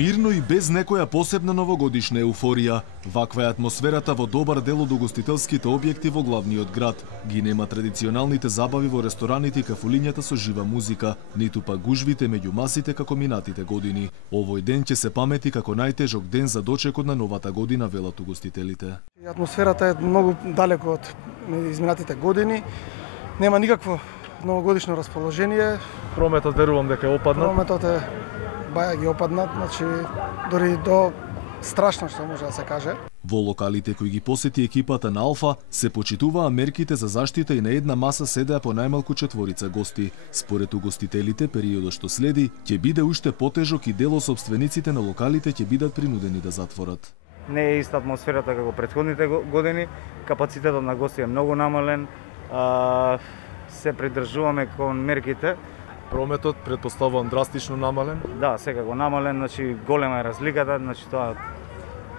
Мирно и без некоја посебна новогодишна еуфорија, ваква е атмосферата во добар дел од угостителските објекти во главниот град. Ги нема традиционалните забави во рестораните и кафулињата со жива музика, ниту пак гужвите меѓу масите како минатите години. Овој ден ќе се памети како најтежок ден за дочекот на новата година, велат угостителите. Атмосферата е многу далеко од изминатите години. Нема никакво новогодишно расположение. Прометот верувам дека е опаднат. Прометот е баја ги опаднат, значи дори до страшно што може да се каже. Во локалите кои ги посети екипата на Алфа се почитуваа мерките за заштита и на една маса седеа по најмалку 4 гости. Според угостителите, периодот што следи ќе биде уште потежок и дел од сопствениците на локалите ќе бидат принудени да затворат. Не е иста атмосферата како претходните години, капацитетот на гости е многу намален, се придржуваме кон мерките. Прометот претпоставувам драстично намален. Да, секако намален, значи голема е разликата, значи тоа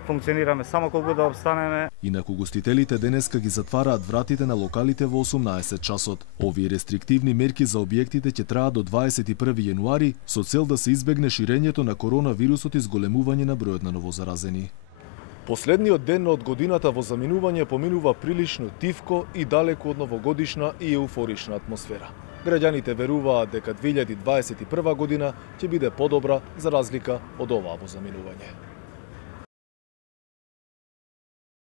функционираме само колку да обстанеме. Инаку гостителите денеска ги затвараат вратите на локалите во 18 часот. Овие рестриктивни мерки за објектите ќе траат до 21 јануари со цел да се избегне ширењето на коронавирусот и зголемување на бројот на новозаразени. Последниот ден од годината во заминување поминува прилично тивко и далеку од новогодишна и еуфорична атмосфера. Граѓаните веруваат дека 2021 година ќе биде подобра за разлика од оваа во заминување.